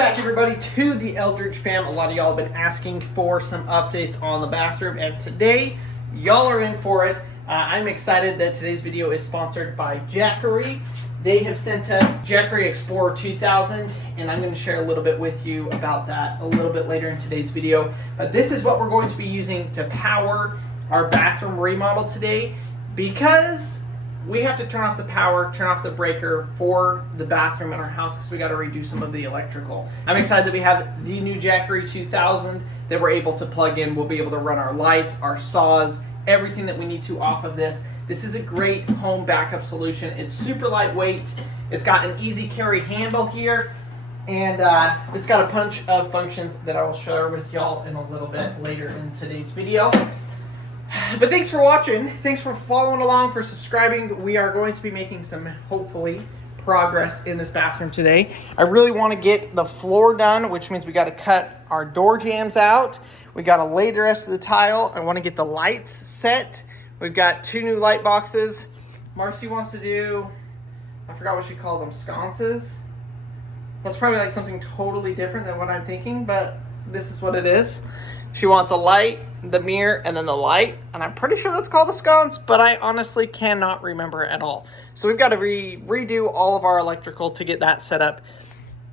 back, everybody, to the Eldredge Fam. A lot of y'all have been asking for some updates on the bathroom, and today y'all are in for it. I'm excited that today's video is sponsored by Jackery. They have sent us Jackery Explorer 2000, and I'm going to share a little bit with you about that a little bit later in today's video. But this is what we're going to be using to power our bathroom remodel today, because we have to turn off the power, turn off the breaker for the bathroom in our house because we got to redo some of the electrical. I'm excited that we have the new Jackery 2000 that we're able to plug in. We'll be able to run our lights, our saws, everything that we need to off of this. This is a great home backup solution. It's super lightweight. It's got an easy carry handle here, and it's got a bunch of functions that I will share with y'all in a little bit later in today's video. But thanks for watching. Thanks for following along, for subscribing. We are going to be making some, hopefully, progress in this bathroom today. I really want to get the floor done, which means we got to cut our door jambs out. We got to lay the rest of the tile. I want to get the lights set. We've got 2 new light boxes. Marcy wants to do, I forgot what she called them, sconces. That's probably like something totally different than what I'm thinking, but this is what it is. She wants a light, the mirror, and then the light. And I'm pretty sure that's called a sconce, but I honestly cannot remember at all. So we've got to redo all of our electrical to get that set up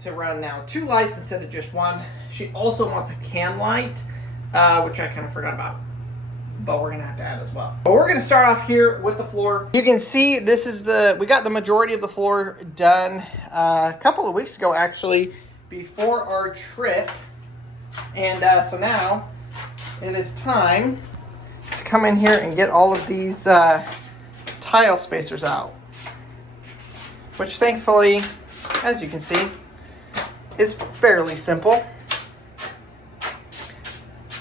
to run now 2 lights instead of just 1. She also wants a can light, which I kind of forgot about, but we're going to have to add as well. But we're going to start off here with the floor. You can see this is we got the majority of the floor done a couple of weeks ago, actually, before our trip. And so now it is time to come in here and get all of these tile spacers out, which thankfully, as you can see, is fairly simple.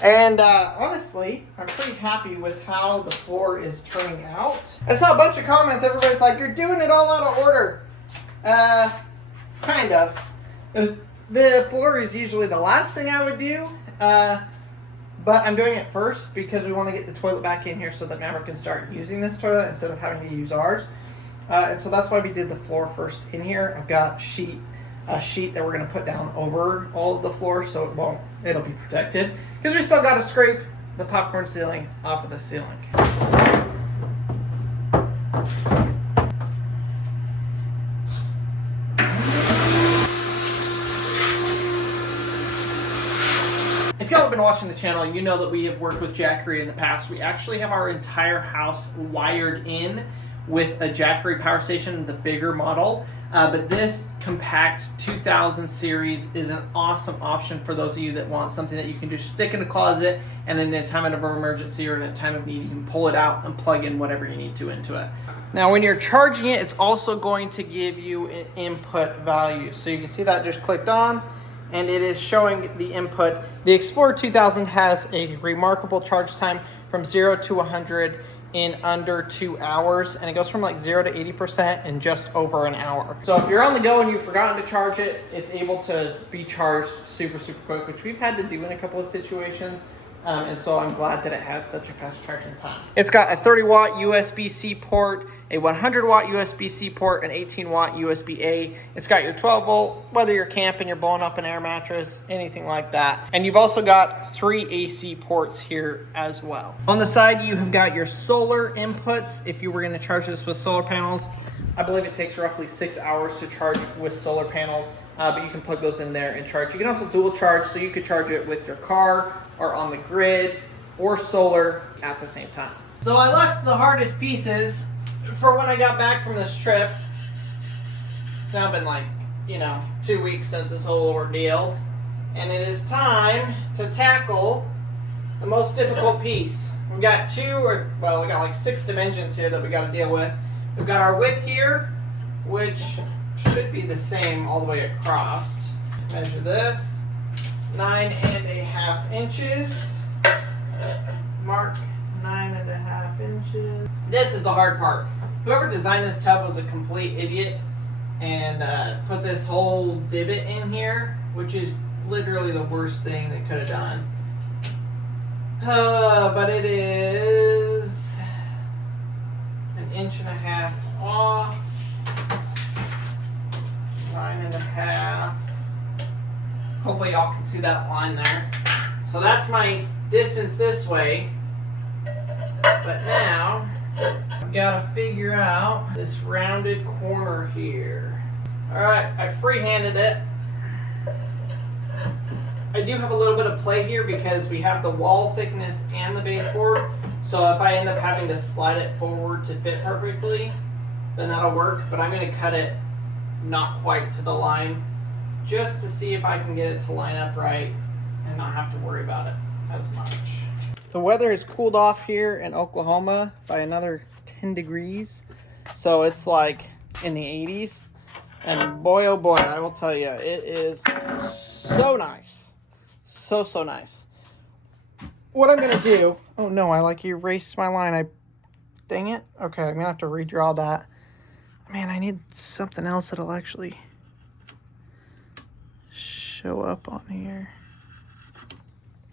And honestly, I'm pretty happy with how the floor is turning out. I saw a bunch of comments. Everybody's like, you're doing it all out of order. Kind of. The floor is usually the last thing I would do, but I'm doing it first because we want to get the toilet back in here so that Maverick can start using this toilet instead of having to use ours. And so that's why we did the floor first in here. I've got a sheet that we're going to put down over all of the floor so it'll be protected, because we still got to scrape the popcorn ceiling off of the ceiling. If y'all have been watching the channel, you know that we have worked with Jackery in the past. We actually have our entire house wired in with a Jackery power station, the bigger model. But this compact 2000 series is an awesome option for those of you that want something that you can just stick in the closet, and in a time of emergency or in a time of need, you can pull it out and plug in whatever you need to into it. Now, when you're charging it, it's also going to give you an input value. So you can see that just clicked on, and it is showing the input. The Explorer 2000 has a remarkable charge time from 0 to 100 in under 2 hours, and it goes from like 0 to 80% in just over an hour. So if you're on the go and you've forgotten to charge it, it's able to be charged super quick, which we've had to do in a couple of situations. And so I'm glad that it has such a fast charging time. It's got a 30-watt USB-C port, a 100-watt USB-C port, an 18-watt USB-A. It's got your 12-volt, whether you're camping, you're blowing up an air mattress, anything like that. And you've also got 3 AC ports here as well. On the side, you have got your solar inputs. If you were going to charge this with solar panels, I believe it takes roughly 6 hours to charge with solar panels, but you can plug those in there and charge. You can also dual charge, so you could charge it with your car or on the grid or solar at the same time. So I left the hardest pieces for when I got back from this trip. It's now been like, 2 weeks since this whole ordeal, and it is time to tackle the most difficult piece. We've got we got like 6 dimensions here that we got to deal with. We've got our width here, which should be the same all the way across. Measure this. 9.5 inches. Mark 9.5 inches. This is the hard part. Whoever designed this tub was a complete idiot and put this whole divot in here, which is literally the worst thing they could have done. But it is 1.5 inches off. 9.5. Hopefully y'all can see that line there. So that's my distance this way. But now, I've got to figure out this rounded corner here. Alright, I freehanded it. I do have a little bit of play here because we have the wall thickness and the baseboard. So if I end up having to slide it forward to fit perfectly, then that'll work. But I'm going to cut it not quite to the line just to see if I can get it to line up right and not have to worry about it as much. The weather has cooled off here in Oklahoma by another 10 degrees. So it's like in the 80s. And boy, oh boy, I will tell you, it is so nice. So nice. What I'm going to do... Oh no, I like erased my line. Dang it. Okay, I'm going to have to redraw that. Man, I need something else that'll actually show up on here.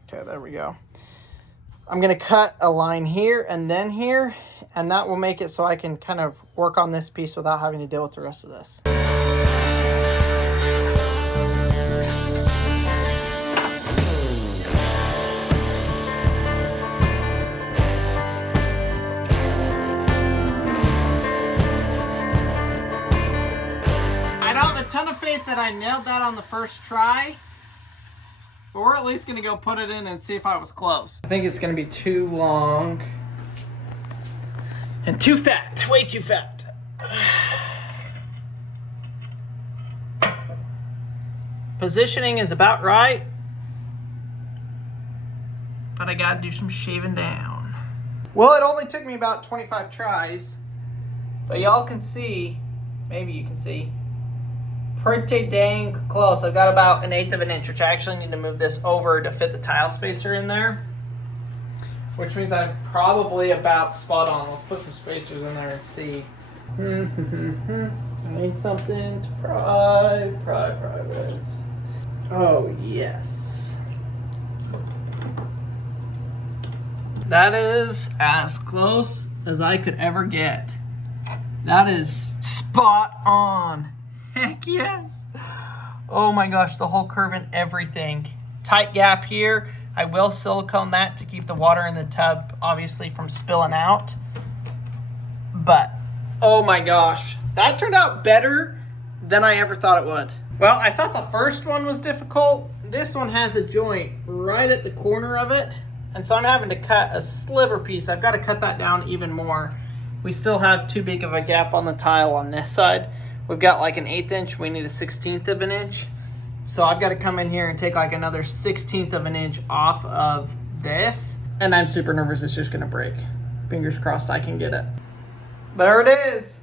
Okay, there we go. I'm going to cut a line here, and that will make it so I can kind of work on this piece without having to deal with the rest of this. Ton of faith that I nailed that on the first try, but we're at least going to go put it in and see if I was close. I think it's going to be too long and too fat, way too fat. Positioning is about right, but I got to do some shaving down. Well, it only took me about 25 tries, but y'all can see, maybe you can see, pretty dang close. I've got about 1/8 of an inch, which I actually need to move this over to fit the tile spacer in there, which means I'm probably about spot on. Let's put some spacers in there and see. I need something to pry with. Oh, yes. That is as close as I could ever get. That is spot on. Heck yes. Oh my gosh, the whole curve and everything. Tight gap here. I will silicone that to keep the water in the tub obviously from spilling out. But, oh my gosh, that turned out better than I ever thought it would. Well, I thought the first one was difficult. This one has a joint right at the corner of it. And so I'm having to cut a sliver piece. I've got to cut that down even more. We still have too big of a gap on the tile on this side. We've got like an 1/8 inch, we need a 1/16 of an inch. So I've got to come in here and take like another 1/16 of an inch off of this. And I'm super nervous it's just gonna break. Fingers crossed I can get it. There it is.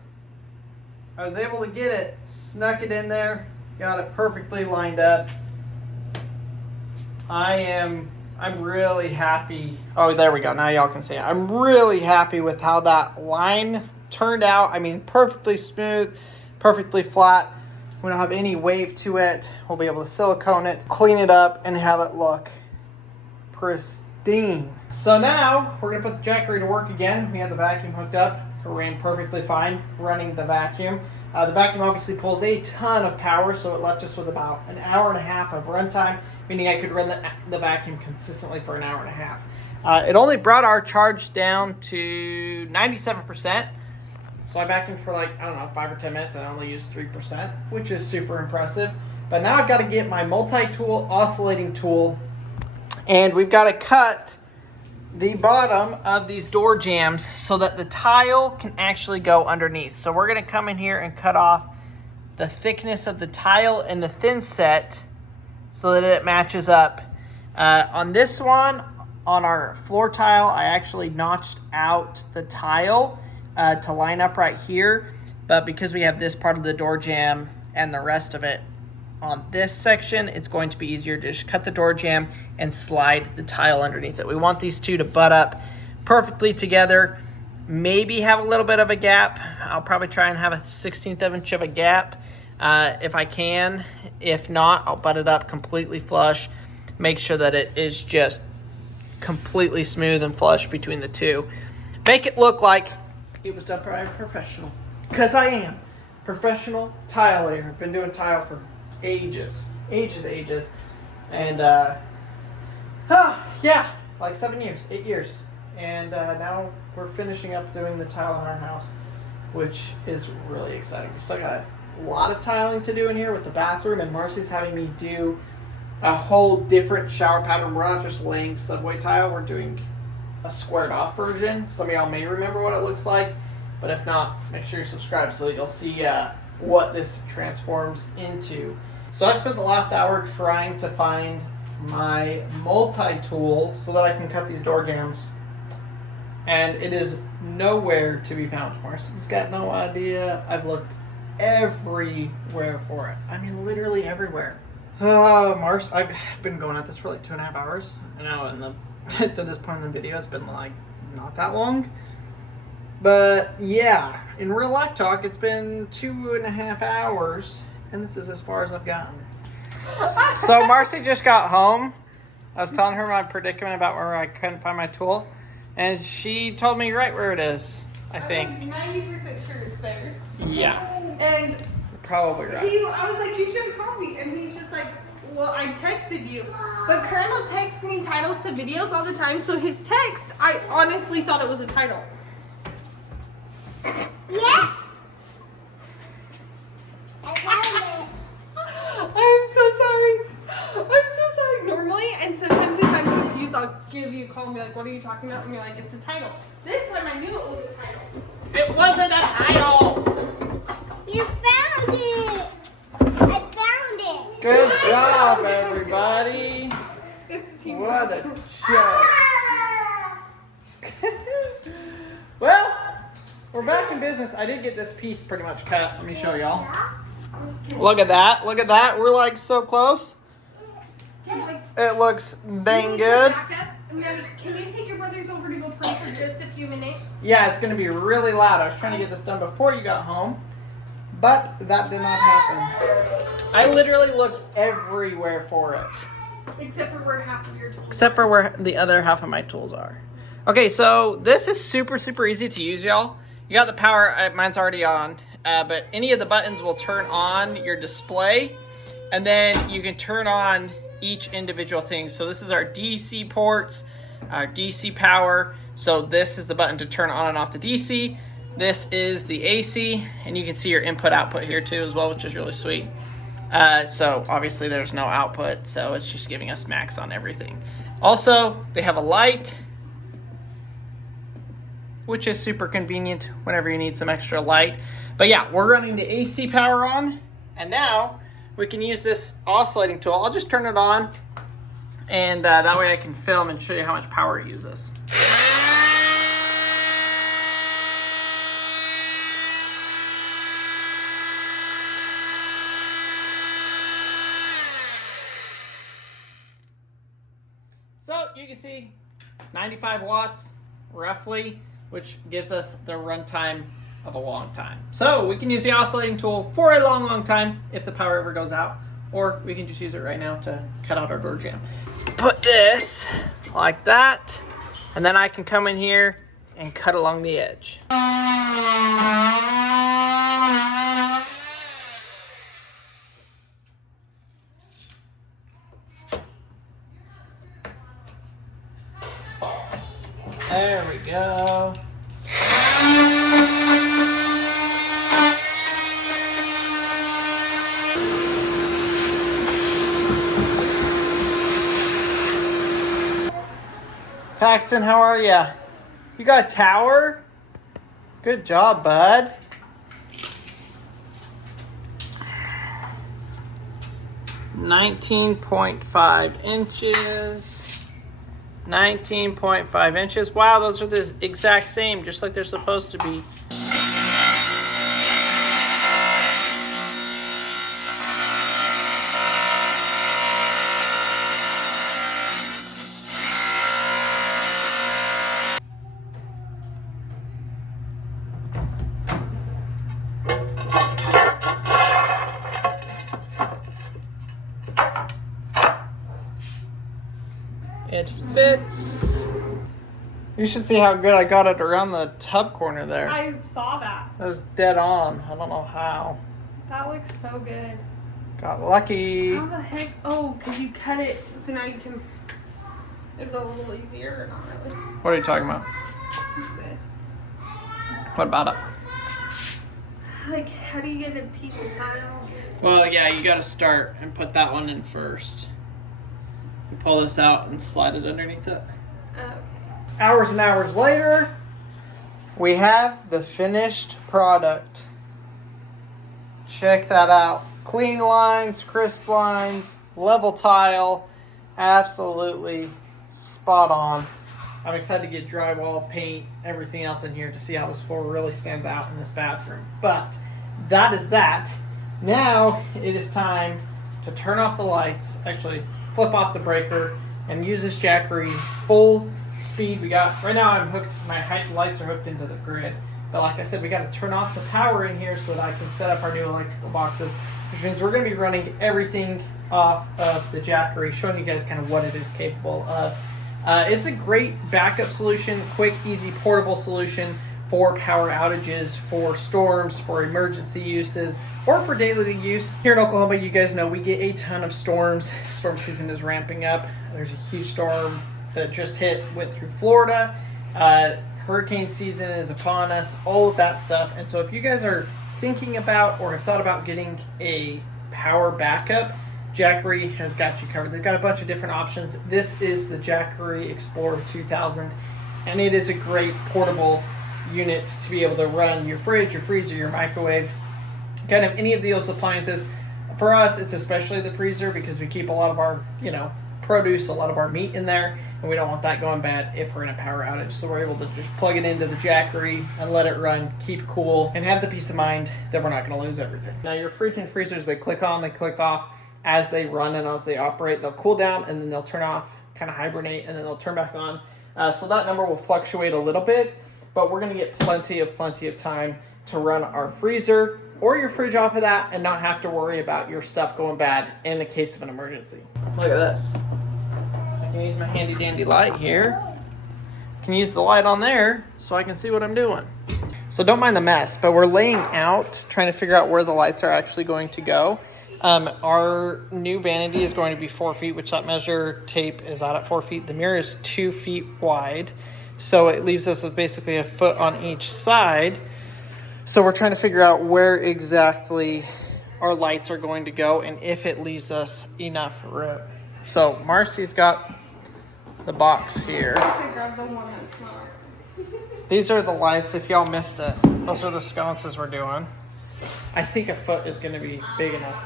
I was able to get it, snuck it in there, got it perfectly lined up. I'm really happy. Oh, there we go, now y'all can see it. I'm really happy with how that line turned out. I mean, perfectly smooth. Perfectly flat. We don't have any wave to it. We'll be able to silicone it, clean it up, and have it look pristine. So now we're gonna put the Jackery to work again. We have the vacuum hooked up. It ran perfectly fine running the vacuum. The vacuum obviously pulls a ton of power, so it left us with about 1.5 hours of runtime, meaning I could run the vacuum consistently for 1.5 hours. It only brought our charge down to 97%. So I vacuumed for like, I don't know, 5 or 10 minutes and I only used 3%, which is super impressive. But now I've got to get my multi-tool oscillating tool, and we've got to cut the bottom of these door jambs so that the tile can actually go underneath. So we're going to come in here and cut off the thickness of the tile and the thin set so that it matches up. On this one, on our floor tile, I actually notched out the tile to line up right here, but because we have this part of the door jamb and the rest of it on this section, it's going to be easier to just cut the door jamb and slide the tile underneath it. We want these two to butt up perfectly together, maybe have a little bit of a gap. I'll probably try and have a 1/16 of an inch of a gap if I can. If not, I'll butt it up completely flush, make sure that it is just completely smooth and flush between the two. Make it look like it was done by a professional, because I am professional tile layer. I've been doing tile for ages. ages. And yeah, like 7 years, 8 years. And now we're finishing up doing the tile in our house, which is really exciting. We still got a lot of tiling to do in here with the bathroom, and Marcy's having me do a whole different shower pattern. We're not just laying subway tile, we're doing a squared off version. Some of y'all may remember what it looks like, but if not, make sure you're subscribed so you'll see what this transforms into. So I've spent the last hour trying to find my multi-tool so that I can cut these door jambs, and it is nowhere to be found. Marcy's got no idea. I've looked everywhere for it. I mean, literally everywhere. Marcy, I've been going at this for like 2.5 hours. And now to this point in the video, it's been like not that long. But yeah, in real life talk, it's been 2.5 hours, and this is as far as I've gotten. So Marcy just got home. I was telling her my predicament about where I couldn't find my tool, and she told me right where it is, I think. I'm like 90% sure it's there. Yeah. And probably right. I was like, you should have called me. And he's just like, well, I texted you. But Colonel texts me titles to videos all the time, so his text, I honestly thought it was a title. Yeah. I found it. I'm so sorry. I'm so sorry. Normally, and sometimes if I'm confused, I'll give you a call and be like, what are you talking about? And you're like, it's a title. This time I knew it was a title. It wasn't a title. You found it. I found it. Good job, everybody. It's a team. What a show. Ah. Well, we're back in business. I did get this piece pretty much cut. Let me show y'all. Look at that. Look at that. We're like so close. It looks dang good. Can you take your brothers over to go pray for just a few minutes? Yeah, it's going to be really loud. I was trying to get this done before you got home, but that did not happen. I literally looked everywhere for it. Except for where half of your tools Except for where the other half of my tools are. Okay, so this is super easy to use, y'all. You got the power, mine's already on, but any of the buttons will turn on your display, and then you can turn on each individual thing. So this is our DC ports, our DC power. So this is the button to turn on and off the DC. This is the AC, and you can see your input output here too as well, which is really sweet. So obviously there's no output, so it's just giving us max on everything. Also, they have a light, which is super convenient whenever you need some extra light. But yeah, we're running the AC power on, and now we can use this oscillating tool. I'll just turn it on, and that way I can film and show you how much power it uses. So you can see 95 watts roughly, which gives us the runtime of a long time. So we can use the oscillating tool for a long time if the power ever goes out, or we can just use it right now to cut out our door jamb. Put this like that, and then I can come in here and cut along the edge. There we go. Paxton, how are ya? You got a tower? Good job, bud. $19.5 inches. 19.5 inches. Wow, those are the exact same, just like they're supposed to be. It fits. You should see how good I got it around the tub corner there. I saw that. That was dead on. I don't know how. That looks so good. Got lucky. How the heck? Oh, because you cut it, so now you can. Is it a little easier or not really? What are you talking about? This. What about it? Like, how do you get a piece of tile? Well, yeah, you got to start and put that one in first. You pull this out and slide it underneath it. Okay. Hours and hours later, we have the finished product. Check that out. Clean lines, crisp lines, level tile. Absolutely spot on. I'm excited to get drywall, paint, everything else in here to see how this floor really stands out in this bathroom. But that is that. Now it is time to turn off the lights, actually flip off the breaker, and use this Jackery full speed. We got, right now I'm hooked, my lights are hooked into the grid. But like I said, we got to turn off the power in here so that I can set up our new electrical boxes, which means we're going to be running everything off of the Jackery, showing you guys kind of what it is capable of. It's a great backup solution, quick, easy, portable solution for power outages, for storms, for emergency uses, or for daily use. Here in Oklahoma, you guys know we get a ton of storms. Storm season is ramping up. There's a huge storm that just went through Florida. Hurricane season is upon us, all of that stuff. And so if you guys are thinking about or have thought about getting a power backup, Jackery has got you covered. They've got a bunch of different options. This is the Jackery Explorer 2000, and it is a great portable unit to be able to run your fridge, your freezer, your microwave, kind of any of those appliances. For us, it's especially the freezer because we keep a lot of our, produce, a lot of our meat in there, and we don't want that going bad if we're in a power outage. So we're able to just plug it into the Jackery and let it run, keep cool, and have the peace of mind that we're not going to lose everything. Now your fridge and freezers, they click on, they click off as they run and as they operate. They'll cool down and then they'll turn off, kind of hibernate, and then they'll turn back on. So that number will fluctuate a little bit, but we're going to get plenty of time to run our freezer or your fridge off of that and not have to worry about your stuff going bad in the case of an emergency. Look at this. I can use my handy dandy light here. I can use the light on there so I can see what I'm doing. So don't mind the mess, but we're laying out, trying to figure out where the lights are actually going to go. Our new vanity is going to be 4 feet, which that measure tape is out at 4 feet. The mirror is 2 feet wide, so it leaves us with basically a foot on each side. So we're trying to figure out where exactly our lights are going to go and if it leaves us enough room. So Marcy's got the box here. Grab the one that's not. These are the lights, if y'all missed it. Those are the sconces we're doing. I think a foot is going to be big enough.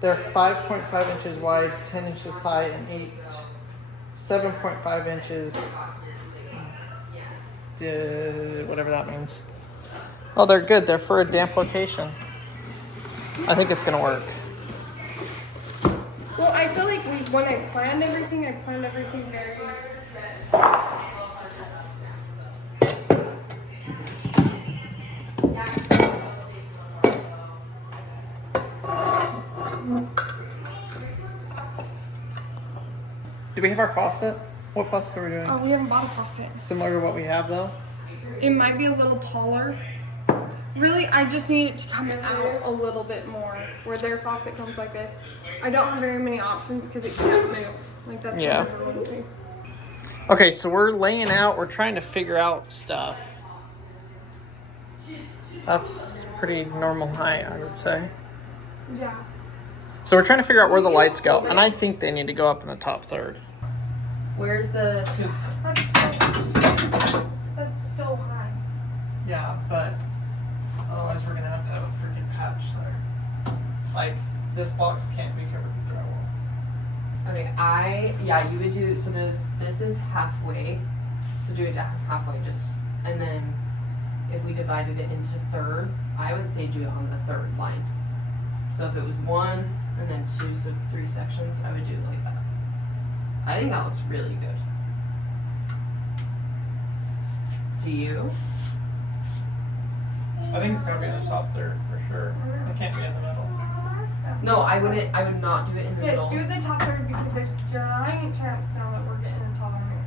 They're 5.5 inches wide, 10 inches high, and 7.5 inches, whatever that means. Oh, they're good. They're for a damp location. I think it's going to work. Well, I feel like when I planned everything very. Do we have our faucet? What faucet are we doing? Oh, we haven't bought a faucet. Similar to what we have, though? It might be a little taller. Really, I just need it to come out a little bit more. Where their faucet comes like this. I don't have very many options because it can't move. Like that's Yeah. what I'm going to. Okay, so we're laying out. We're trying to figure out stuff. That's pretty normal height, I would say. Yeah. So we're trying to figure out where the lights go, and I think they need to go up in the top third. Where's the... That's so high. Yeah, but otherwise we're gonna have to have a freaking patch there. Like, this box can't be covered with drywall. Okay, you would do, so this is halfway, so do it halfway, and then if we divided it into thirds, I would say do it on the third line. So if it was 1 and then 2, so it's 3 sections, I would do it like that. I think that looks really good. Do you? I think it's gonna be in the top third for sure. It can't be in the middle. No, I would not do it in the middle. Yes, do the top third because there's a giant chance now that we're getting a taller mirror.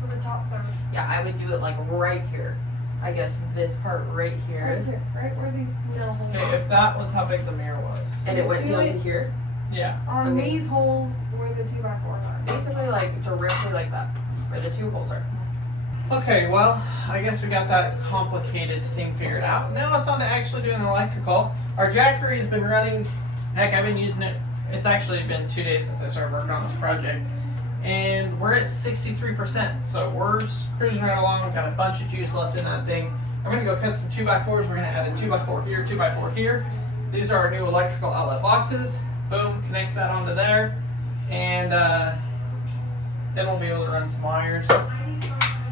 So the top third. Yeah, I would do it like right here. I guess this part right Right here, here, right where these middle holes Okay, if that was how big the mirror was. and it went Do down it. to here. Yeah. are. On Okay. these holes where the 2x4 are. Basically, like directly like that, where the 2 holes are. Okay, well, I guess we got that complicated thing figured out. Now it's on to actually doing the electrical. Our Jackery has been running, heck, I've been using it. It's actually been 2 days since I started working on this project. And we're at 63%, so we're cruising right along. We've got a bunch of juice left in that thing. I'm gonna go cut some 2x4s. We're gonna add a 2x4 here, 2x4 here. These are our new electrical outlet boxes. Boom, connect that onto there. And then we'll be able to run some wires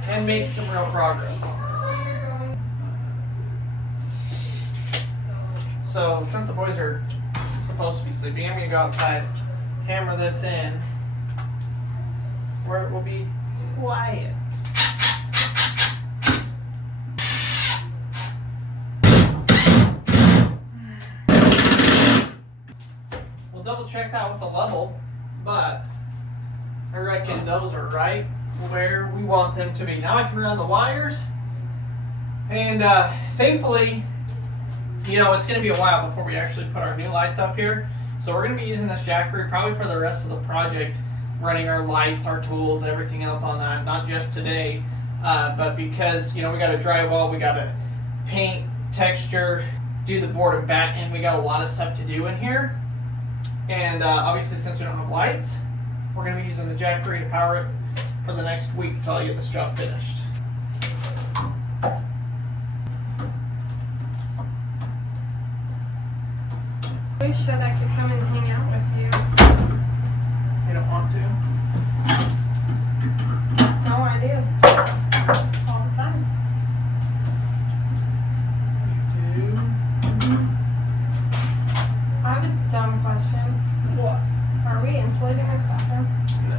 and make some real progress on this. So since the boys are supposed to be sleeping, I'm gonna go outside, hammer this in, where it will be quiet. We'll double check that with the level, but I reckon those are right where we want them to be. Now I can run the wires, and thankfully, you know, it's going to be a while before we actually put our new lights up here. So we're going to be using this Jackery probably for the rest of the project, running our lights, our tools, everything else on that, not just today, but because, you know, we got to drywall, we got to paint, texture, do the board and bat, and we got a lot of stuff to do in here. And obviously, since we don't have lights, we're going to be using the Jackery to power it for the next week till I get this job finished. Wish that I could come and hang out with you. You don't want to? No, I do. All the time. You do? I have a dumb question. What? Are we insulating this bathroom? No.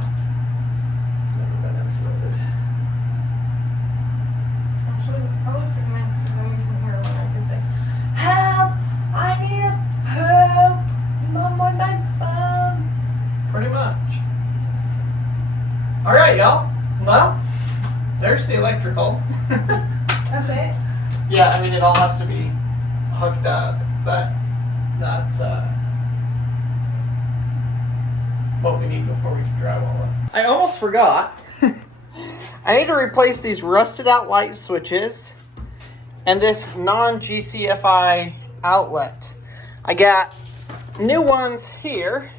It's never been insulated. Actually, it's probably pretty nice because then we can hear when I can say, "Help! I need a poop! Mom, on my phone." Pretty much. Alright, y'all. Well, there's the electrical. That's it. Yeah, I mean, it all has to be hooked up, but that's what we need before we can drywall it. I almost forgot. I need to replace these rusted out light switches and this non-GCFI outlet. I got new ones here.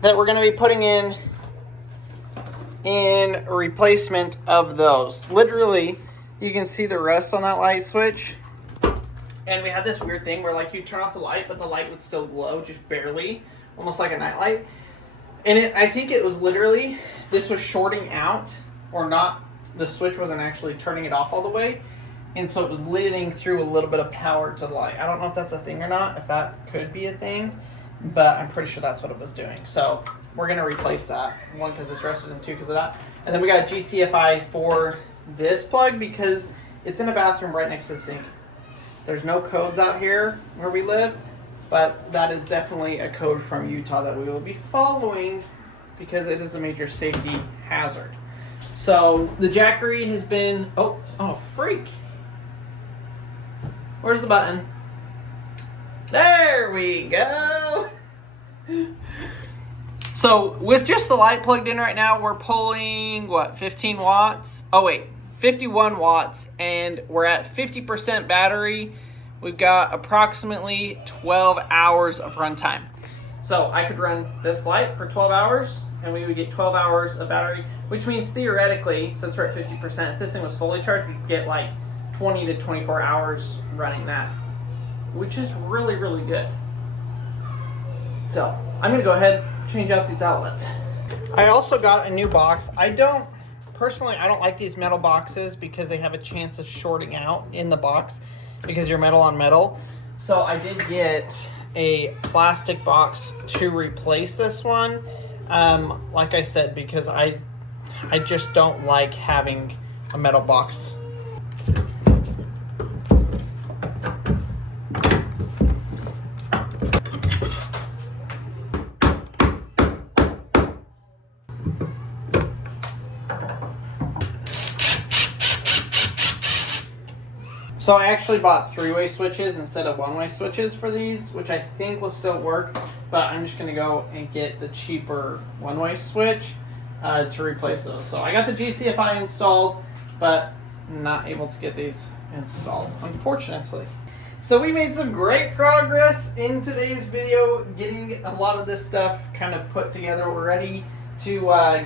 That we're going to be putting in replacement of those. Literally, you can see the rust on that light switch. And we had this weird thing where, like, you turn off the light, but the light would still glow, just barely, almost like a night light. And I think it was literally, this was shorting out, or not, the switch wasn't actually turning it off all the way. And so it was letting through a little bit of power to the light. I don't know if that's a thing or not, if that could be a thing, but I'm pretty sure that's what it was doing. So we're going to replace that. One, because it's rusted, and two, because of that. And then we got GCFI for this plug because it's in a bathroom right next to the sink. There's no codes out here where we live, but that is definitely a code from Utah that we will be following because it is a major safety hazard. So the Jackery has been, oh freak. Where's the button? There we go. So with just the light plugged in right now, we're pulling, what, 15 watts? Oh wait, 51 watts, and we're at 50% battery. We've got approximately 12 hours of runtime. So I could run this light for 12 hours, and we would get 12 hours of battery, which means theoretically, since we're at 50%, if this thing was fully charged, we'd get like 20 to 24 hours running that, which is really, really good. So I'm gonna go ahead and change out these outlets. I also got a new box. Personally, I don't like these metal boxes because they have a chance of shorting out in the box because you're metal on metal. So I did get a plastic box to replace this one. Like I said, because I just don't like having a metal box. So I actually bought 3-way switches instead of 1-way switches for these, which I think will still work, but I'm just gonna go and get the cheaper 1-way switch to replace those. So I got the GCFI installed, but not able to get these installed, unfortunately. So we made some great progress in today's video, getting a lot of this stuff kind of put together. We're ready to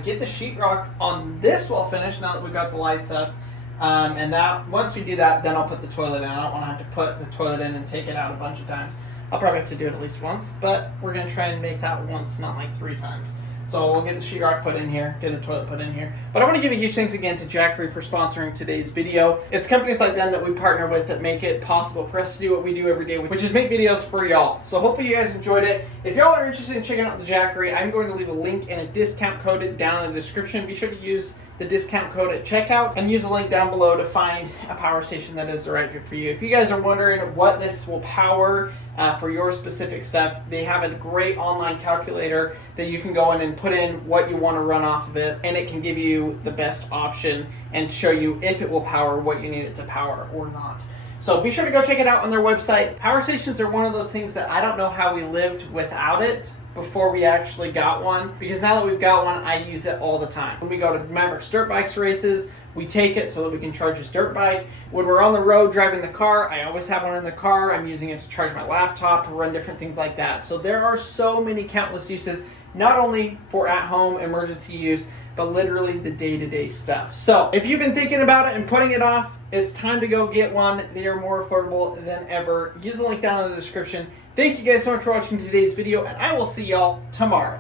get the sheetrock on this wall finished now that we've got the lights up. And that once we do that, then I'll put the toilet in. I don't want to have to put the toilet in and take it out a bunch of times. I'll probably have to do it at least once, but we're going to try and make that once, not like 3 times. So we'll get the sheetrock put in here, get the toilet put in here. But I want to give a huge thanks again to Jackery for sponsoring today's video. It's companies like them that we partner with that make it possible for us to do what we do every day, which is make videos for y'all. So hopefully you guys enjoyed it. If y'all are interested in checking out the Jackery, I'm going to leave a link and a discount code down in the description. Be sure to use the discount code at checkout and use the link down below to find a power station that is the right fit for you. If you guys are wondering what this will power for your specific stuff, they have a great online calculator that you can go in and put in what you want to run off of it, and it can give you the best option and show you if it will power what you need it to power or not. So be sure to go check it out on their website. Power stations are one of those things that I don't know how we lived without it before we actually got one, because now that we've got one, I use it all the time. When we go to Maverick's dirt bikes races, we take it so that we can charge his dirt bike. When we're on the road driving the car, I always have one in the car. I'm using it to charge my laptop, to run different things like that. So there are so many countless uses, not only for at-home emergency use, but literally the day-to-day stuff. So if you've been thinking about it and putting it off, it's time to go get one. They are more affordable than ever. Use the link down in the description. Thank you guys so much for watching today's video, and I will see y'all tomorrow.